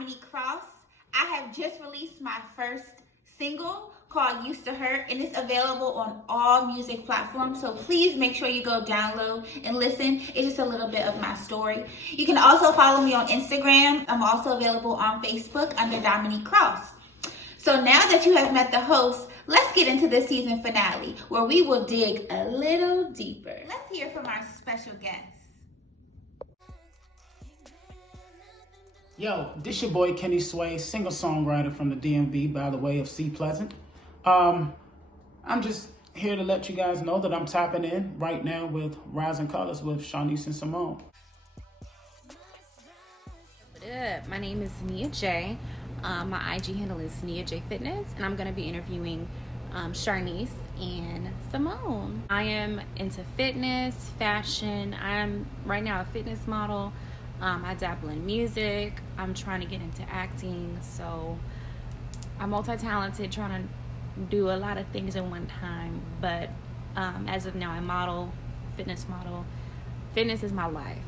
Dominique Cross. I have just released my first single called Used to Hurt, and it's available on all music platforms, so please make sure you go download and listen. It's just a little bit of my story. You can also follow me on Instagram. I'm also available on Facebook under Dominique Cross. So now that you have met the host, let's get into the season finale where we will dig a little deeper. Let's hear from our special guest. Yo, this your boy Kenny Sway, singer-songwriter from the DMV by the way of C Pleasant. I'm just here to let you guys know that I'm tapping in right now with Rising Colors with Shanice and Simone. What up? My name is Nia J. My IG handle is Nia J Fitness, and I'm going to be interviewing Shanice and Simone. I am into fitness, fashion. I'm right now a fitness model. I dabble in music. I'm trying to get into acting, so I'm multi-talented, trying to do a lot of things at one time. But as of now, I model, fitness model. Fitness is my life.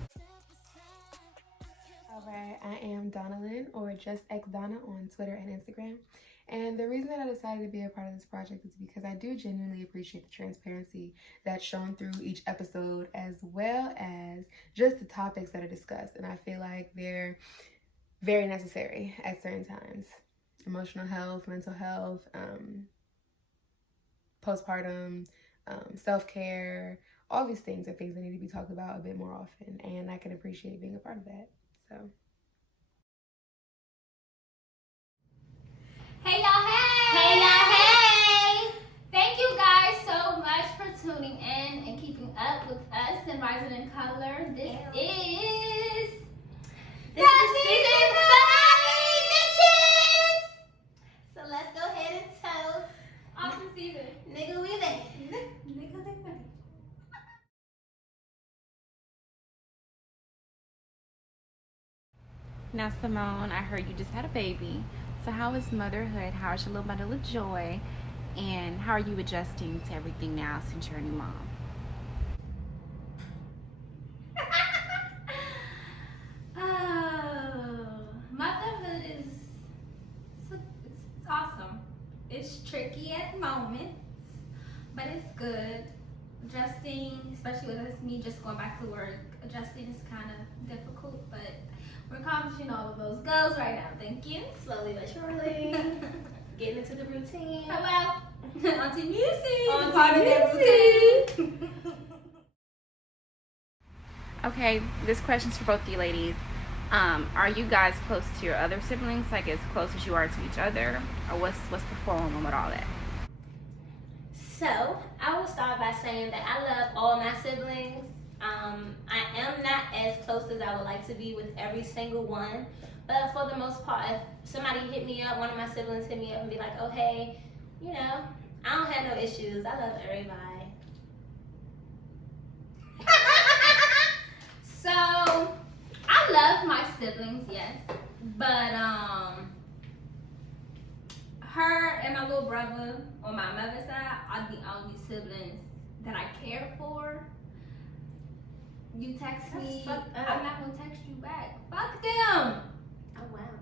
Alright, I am Donnalyn, or just xDonna on Twitter and Instagram. And the reason that I decided to be a part of this project is because I do genuinely appreciate the transparency that's shown through each episode, as well as just the topics that are discussed. And I feel like they're very necessary at certain times. Emotional health, mental health, postpartum, self-care, all these things are things that need to be talked about a bit more often. And I can appreciate being a part of that. So. Hey y'all, hey! Hey y'all, hey! Thank you guys so much for tuning in and keeping up with us and Rising in Color. This is the season finale, bitches! So let's go ahead and toast. Awesome season. Nigga, we ready. Nigga, we ready. Now, Simone, I heard you just had a baby. So how is motherhood? How is your little bundle of joy? And how are you adjusting to everything now since you're a new mom? Oh, motherhood is it's awesome. It's tricky at moments, but it's good. Adjusting, especially with me just going back to work, adjusting is kind of difficult, but we're accomplishing all of those goals right now. Thank you. Slowly but surely. Getting into the routine. Hello. Auntie Music. Auntie Part of that routine. Okay, this question's for both of you ladies. Are you guys close to your other siblings, like as close as you are to each other? Or what's the form with all that? So, I will start by saying that I love all my siblings. I am not as close as I would like to be with every single one. But for the most part, if somebody hit me up, one of my siblings hit me up and be like, oh, hey, you know, I don't have no issues. I love everybody. So, I love my siblings, yes. But, her and my little brother on my mother's side are the only siblings that I care for. You text me, I'm not gonna text you back. Fuck them. Oh, wow.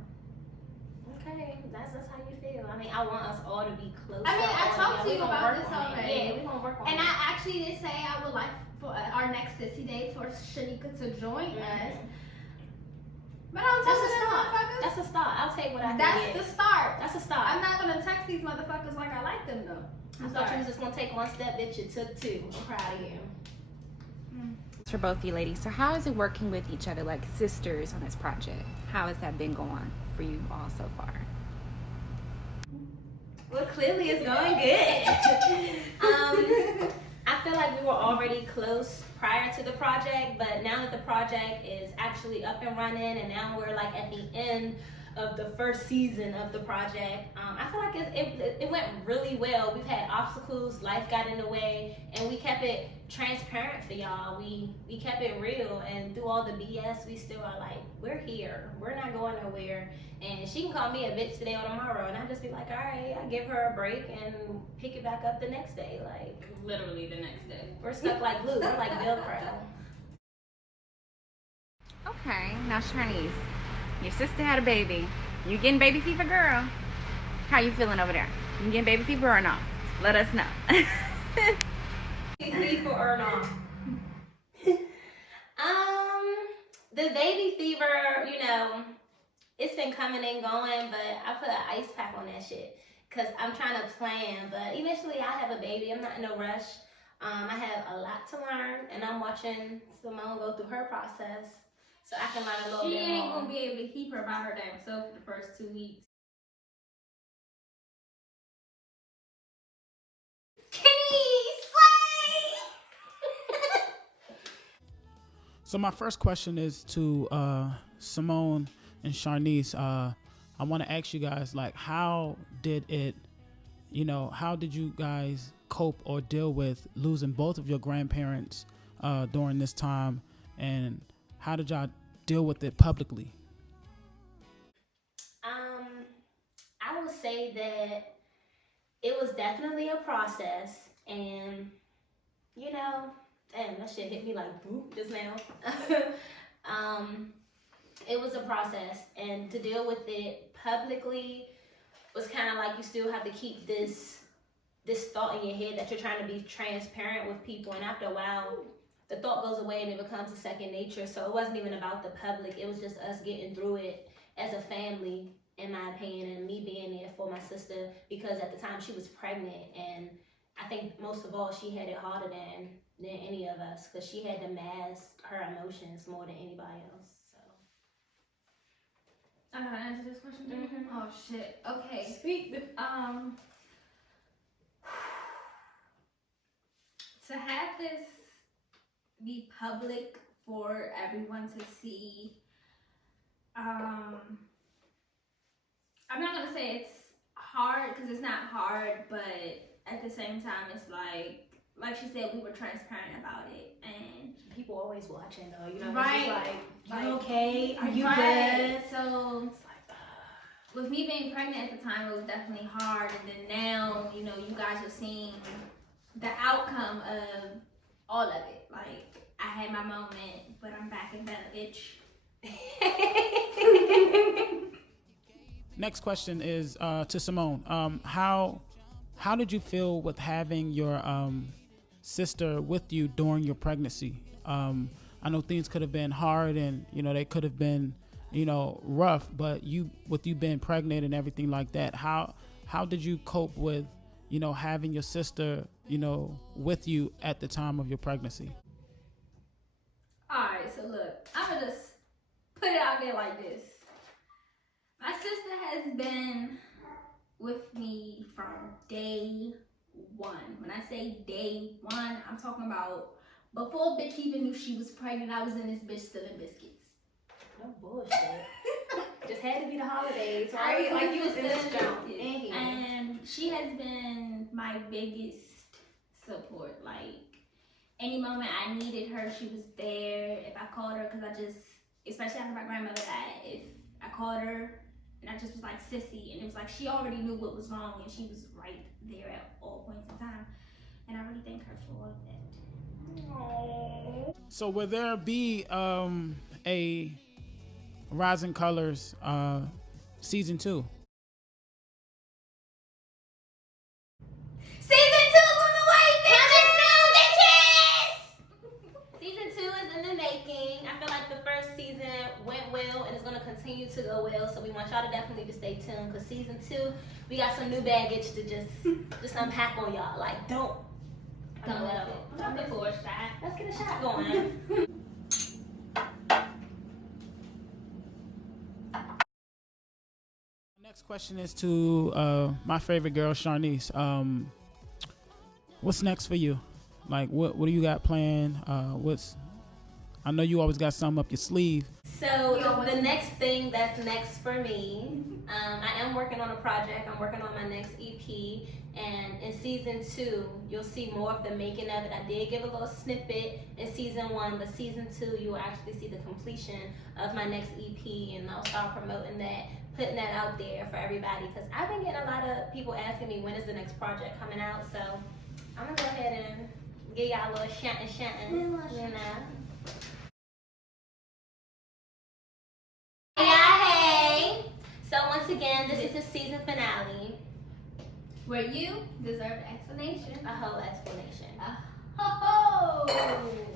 Okay, that's how you feel. I mean, I want us all to be close. I mean, I talked to you about this already. already. Yeah, we're gonna work on it. And I actually did say I would like for our next Sissy Day for Shanika to join us. But I don't tell them motherfuckers. That's a start. I'll take what I can That's get. the start. That's a start. I'm not gonna text these motherfuckers like I like them though. I thought you was just gonna take one step, bitch. You took two. I'm proud of you. For both of you ladies, so how is it working with each other like sisters on this project? How has that been going for you all so far? Well, clearly it's going good. I feel like we were already close prior to the project, but now that the project is actually up and running, and now we're like at the end of the first season of the project, I feel like it went really well. We've had obstacles, life got in the way, and we kept it transparent for y'all. We kept it real, and through all the BS, we still are like, we're here. We're not going nowhere. And she can call me a bitch today or tomorrow, and I just be like, all right, I give her a break and pick it back up the next day. Like Literally the next day. we're stuck like glue. We're like Velcro. Okay, now Shanice, your sister had a baby. You getting baby fever, girl? How you feeling over there? You getting baby fever or not? Let us know. Fever or not? The baby fever, you know, it's been coming and going, but I put an ice pack on that shit because I'm trying to plan. But eventually, I'll have a baby. I'm not in no rush. I have a lot to learn, and I'm watching Simone go through her process so I can learn a little She bit ain't more. gonna be able to keep her by her damn self for the first 2 weeks. So my first question is to Simone and Sharnice. I want to ask you guys, like, how did you guys cope or deal with losing both of your grandparents during this time, and how did y'all deal with it publicly? I would say that it was definitely a process, and you know, damn, that shit hit me like boop just now. It was a process, and to deal with it publicly was kind of like you still have to keep this thought in your head that you're trying to be transparent with people, and after a while the thought goes away and it becomes a second nature. So it wasn't even about the public, it was just us getting through it as a family, in my opinion, and me being there for my sister, because at the time she was pregnant, and I think most of all she had it harder than any of us, because she had to mask her emotions more than anybody else. I gotta answer this question. Mm-hmm. Oh shit. Okay. Speak. To have this be public for everyone to see, I'm not gonna say it's hard, because it's not hard, but at the same time it's like she said, we were transparent about it, and People always watching though, you know. Right. It's like, you okay? Are you right. good? So It's like, with me being pregnant at the time, it was definitely hard, and then now, you know, you guys are seeing the outcome of all of it. Like, I had my moment, but I'm back in better, bitch. Next question is to Simone. How did you feel with having your sister with you during your pregnancy? I know things could have been hard, and they could have been rough, but with you being pregnant and everything like that, how did you cope with having your sister with you at the time of your pregnancy? Alright, so look, I'm gonna just put it out there like this. My sister has been with me from day one. When I say day one, I'm talking about before bitch even knew she was pregnant. I was in this bitch stealing biscuits. no bullshit. Just had to be the holidays, right? Like you was in this jump in here. And she has been my biggest support. Like, any moment I needed her, she was there. If I called her, because especially after my grandmother died, if I called her and I just was like, sissy, and it was like she already knew what was wrong, and she was right there at all points in time. And I really thank her for all of that. Aww. So will there be a Rising Colors season 2? Season 2's on the way, bitches! Season 2 is in the making. I feel like the first season went well and it's gonna continue to go well. So we want y'all to definitely to stay tuned, because season 2, we got some new baggage to just unpack on y'all. Like, don't let it. I'm looking for a shot. Let's get a shot going. Next question is to my favorite girl, Sharnice. What's next for you? Like, what do you got planned? I know you always got something up your sleeve. So the next thing that's next for me, I am working on a project. I'm working on my next EP, and in season 2, you'll see more of the making of it. I did give a little snippet in season 1, but season 2, you will actually see the completion of my next EP, and I'll start promoting that, putting that out there for everybody, because I've been getting a lot of people asking me when is the next project coming out. So I'm gonna go ahead and give y'all a little shoutin', you know. Yeah, hey. So once where you deserve an explanation. A whole explanation. Ho-ho!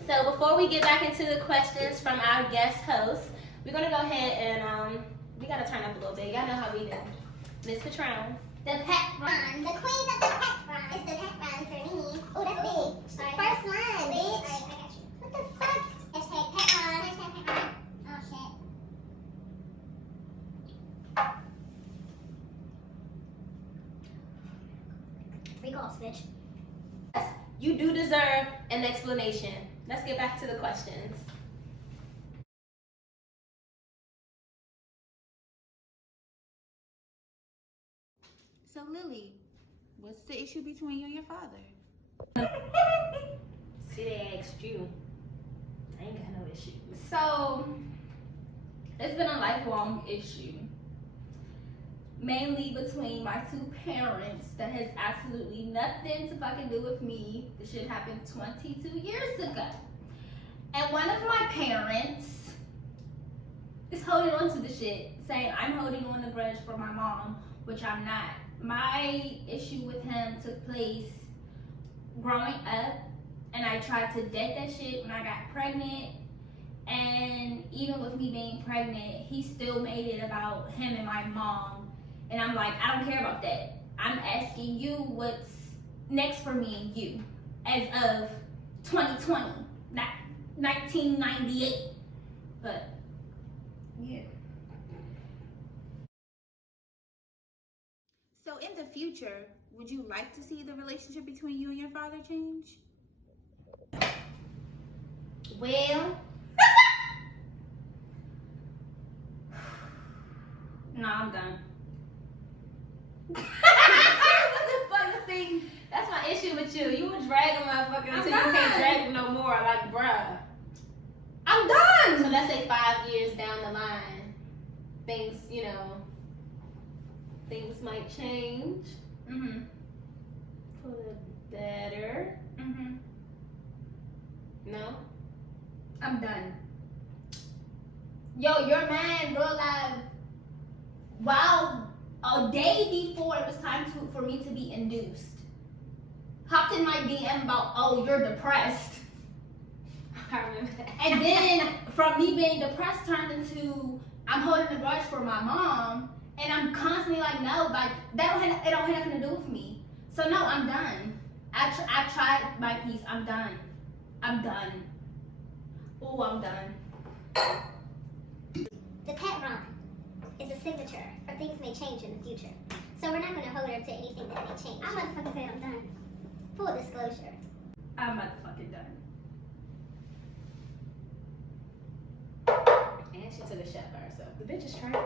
So before we get back into the questions from our guest host, we're gonna go ahead and we gotta turn up a little bit. Y'all know how we do. Miss Patron. The pet run. The queens of the pet run. It's the pet run for me. Oh, that's big. First one, bitch. I got you. What the fuck? Hashtag pet run. Hashtag pet run. Oh, shit. Freak off, bitch. You do deserve an explanation. Let's get back to the questions. So Lily, what's the issue between you and your father? See, they asked you. I ain't got no issue. So, it's been a lifelong issue. Mainly between my two parents that has absolutely nothing to fucking do with me. This shit happened 22 years ago. And one of my parents is holding on to the shit, saying I'm holding on a grudge for my mom, which I'm not. My issue with him took place growing up, and I tried to dead that shit when I got pregnant. And even with me being pregnant, he still made it about him and my mom. And I'm like, I don't care about that. I'm asking you what's next for me and you as of 2020, not 1998. But, yeah. So in the future, would you like to see the relationship between you and your father change? Well, no, I'm done. What the fuck? See, that's my issue with you. You would drag a motherfucker until you can't drag him no more. Like, bruh. I'm done. So let's say 5 years down the line, things, things might change for the better. No? I'm done. Yo, your man realized wow, a day before it was time for me to be induced, hopped in my DM about, oh, you're depressed. I remember that. And then from me being depressed turned into I'm holding a grudge for my mom, and I'm constantly like, no, like it don't have nothing to do with me. So no, I'm done. I tried my piece. I'm done. I'm done. Oh, I'm done. The pet run is a signature, or things may change in the future. So we're not going to hold her to anything that may change. I'm motherfucking saying I'm done. Full disclosure. I'm motherfucking done. And she took a shot by herself. The bitch is trying.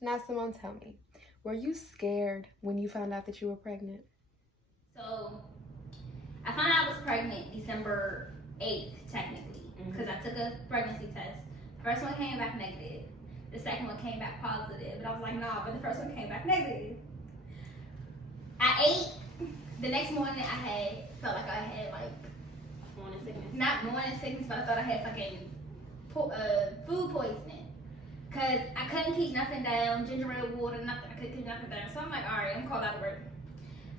Now, Simone, tell me, were you scared when you found out that you were pregnant? So I found out I was pregnant December 8th, technically, because I took a pregnancy test. The first one came back negative. The second one came back positive. But I was like, nah, but the first one came back negative. I ate. The next morning felt like I had like, Morning sickness. not morning sickness, but I thought I had fucking food poisoning. Cause I couldn't keep nothing down, ginger ale water, nothing. I couldn't keep nothing down. So I'm like, all right, I'm called out of work.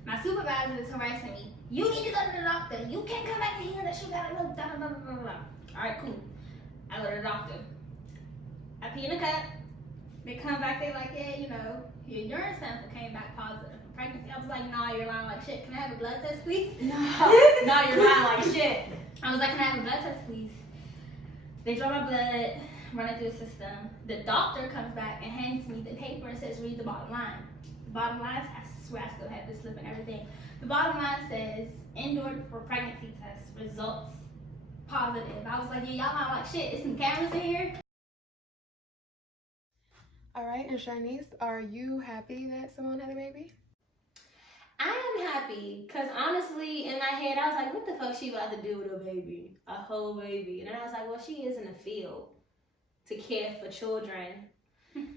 My supervisor is harassing me. You need to go to the doctor. You can't come back in here unless you gotta look. Blah, blah, blah, blah, blah. All right, cool. I go to the doctor. I pee in a cup. They come back. They like, yeah, your urine sample came back positive for pregnancy. I was like, nah, you're lying like shit. Can I have a blood test, please? No, you're lying like shit. I was like, can I have a blood test, please? They draw my blood, run it through the system. The doctor comes back and hands me the paper and says, read the bottom line. The bottom line, I swear I still have this slip and everything. The bottom line says, endured for pregnancy test, results positive. I was like, yeah, y'all not like shit. There's some cameras in here. All right, and Sharnice, are you happy that Simone had a baby? I am happy, because honestly, in my head, I was like, what the fuck she about to do with a baby? A whole baby. And then I was like, well, she is in the field to care for children.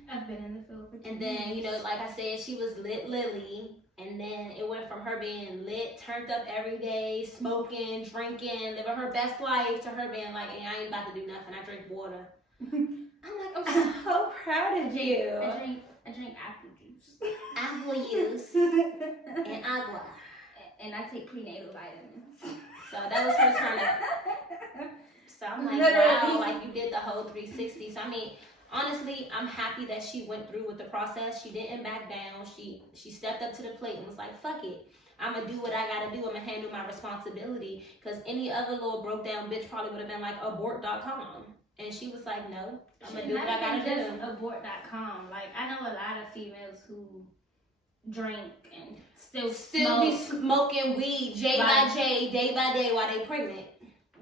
I've been in the field for 2 And then, like I said, she was lit Lily. And then it went from her being lit, turned up every day, smoking, drinking, living her best life, to her being like, hey, I ain't about to do nothing. I drink water. I'm so proud of you. I drink apple juice. Apple juice and agua. And I take prenatal vitamins. So that was her turn up. So I'm like, Literally. wow, like you did the whole 360. So I mean, honestly, I'm happy that she went through with the process. She didn't back down. She stepped up to the plate and was like, fuck it. I'm gonna do what I gotta do. I'm gonna handle my responsibility. Because any other little broke down bitch probably would have been like abort.com. And she was like, no, I'm gonna do what I gotta do. Just abort.com. Like, I know a lot of females who drink and still Be smoke. smoking weed day by day while they pregnant.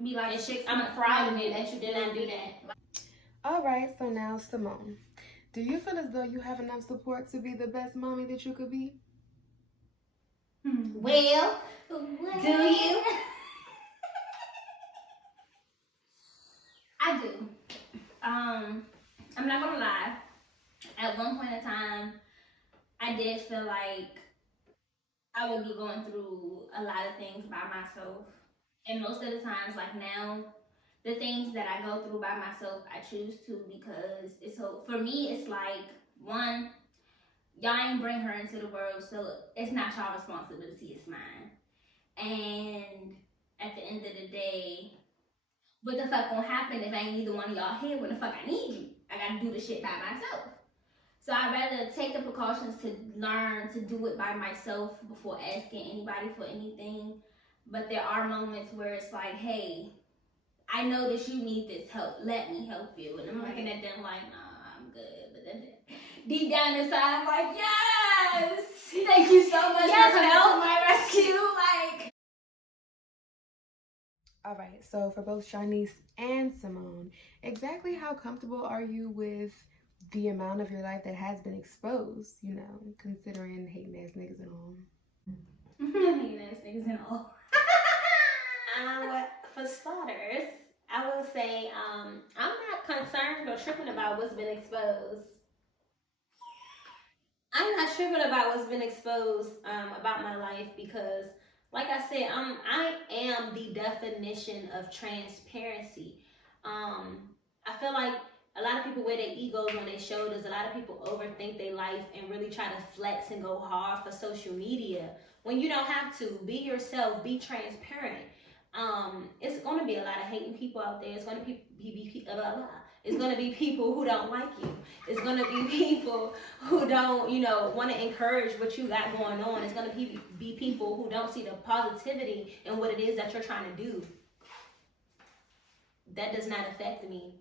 Be like, And six I'm months proud of you pregnant that you did not do that. All right, so now Simone, do you feel as though you have enough support to be the best mommy that you could be? Well, do you? I do. I'm not gonna lie. At one point in time, I did feel like I would be going through a lot of things by myself. And most of the times, like now, the things that I go through by myself, I choose to because it's so, for me, it's like, one, y'all ain't bring her into the world, so it's not y'all responsibility, it's mine. And at the end of the day, what the fuck gonna happen if ain't neither one of y'all here when the fuck I need you? I gotta do the shit by myself. So I'd rather take the precautions to learn to do it by myself before asking anybody for anything. But there are moments where it's like, hey, I know that you need this help. Let me help you. And I'm looking at them like, nah, I'm good. But then deep down inside, I'm like, yes! Thank you so much for coming to my rescue. Like, All right, so for both Sharnice and Simone, exactly how comfortable are you with the amount of your life that has been exposed, you know, considering hating ass niggas and all? hating ass niggas and all. For starters, I will say I'm not concerned or tripping about what's been exposed. I'm not tripping about what's been exposed about my life because, like I said, I am the definition of transparency. I feel like a lot of people wear their egos on their shoulders. A lot of people overthink their life and really try to flex and go hard for social media when you don't have to. Be yourself. Be transparent. It's going to be a lot of hating people out there. It's going to be it's going to be people who don't like you. It's going to be people who don't, want to encourage what you got going on. It's going to be people who don't see the positivity in what it is that you're trying to do. That does not affect me.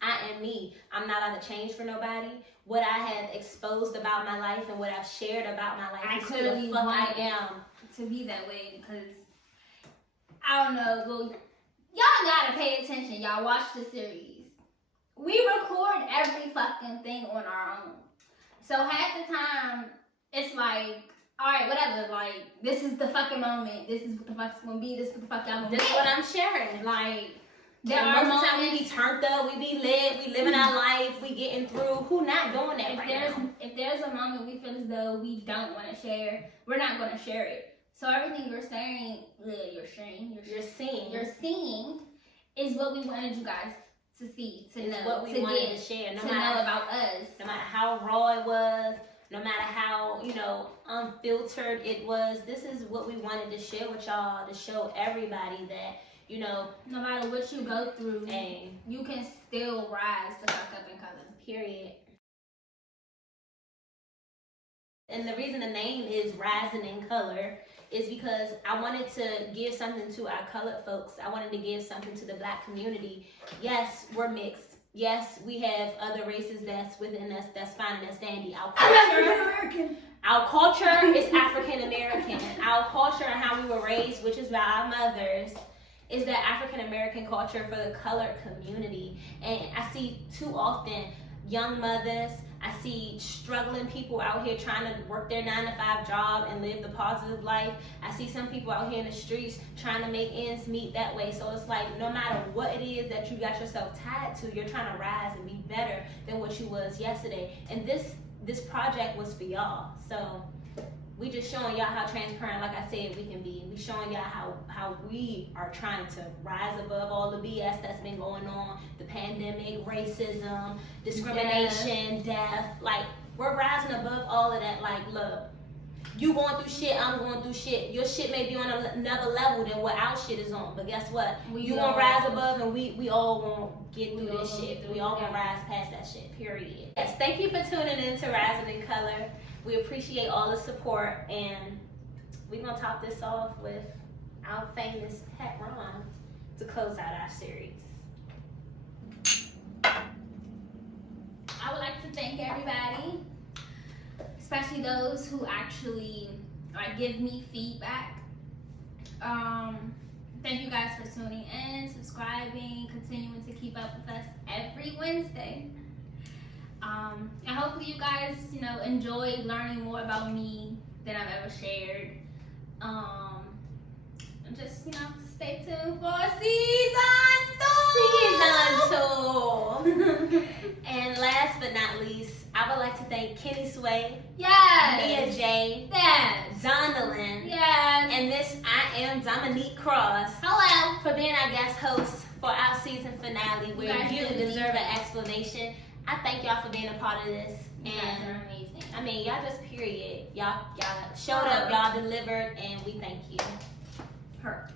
I am me. I'm not allowed to change for nobody. What I have exposed about my life and what I've shared about my life is who the fuck I am. To be that way because I don't know. Well, y'all gotta pay attention. Y'all watch the series. We record every fucking thing on our own. So half the time, it's like, all right, whatever. Like, this is the fucking moment. This is what the fuck's gonna be. This is what the fuck y'all gonna be. This is what I'm sharing. Like, there and are most of the time moments. we be turned up, we be lit, we living our life, we getting through. Who not doing that If there's a moment we feel as though we don't want to share, we're not going to share it. So everything you're saying, you're seeing is what we wanted you guys to see, to know, what we wanted to share. No matter know about us. No matter how raw it was, no matter how, unfiltered it was, this is what we wanted to share with y'all, to show everybody that, no matter what you go through, hey, you can still rise the fuck up in color. Period. And the reason the name is Rising in Color is because I wanted to give something to our colored folks. I wanted to give something to the Black community. Yes, we're mixed. Yes, we have other races that's within us that's fine and that's dandy. Our culture is African American. Our culture and how we were raised, which is by our mothers, is that African American culture for the colored community. And I see too often young mothers, I see struggling people out here trying to work their 9-to-5 job and live the positive life. I see some people out here in the streets trying to make ends meet that way. So it's like, no matter what it is that you got yourself tied to, you're trying to rise and be better than what you was yesterday. And this this project was for y'all. So we just showing y'all how transparent, like I said, we can be. We showing y'all how we are trying to rise above all the BS that's been going on, the pandemic, racism, discrimination, death. Like, we're rising above all of that. Like, look, you going through shit, I'm going through shit. Your shit may be on another level than what our shit is on. But guess what? You gonna rise above, and we all gonna get through this shit. We all gonna rise past that shit, period. Yes, thank you for tuning in to Rising in Color. We appreciate all the support, and we're gonna top this off with our famous Pet Ron to close out our series. I would like to thank everybody, especially those who actually give me feedback. Thank you guys for tuning in, subscribing, continuing to keep up with us every Wednesday. And hopefully you guys, enjoy learning more about me than I've ever shared. And just, stay tuned for season 2. And last but not least, I would like to thank Kenny Sway, Yes. Nia J, Yes. Donnalyn, Yes. and I am Dominique Cross. Hello. For being our guest host for our season finale, where guys you are deserve amazing. an explanation. I thank y'all for being a part of this. You guys And are amazing. I mean, y'all just period. Y'all showed up, y'all delivered, and we thank you. Her.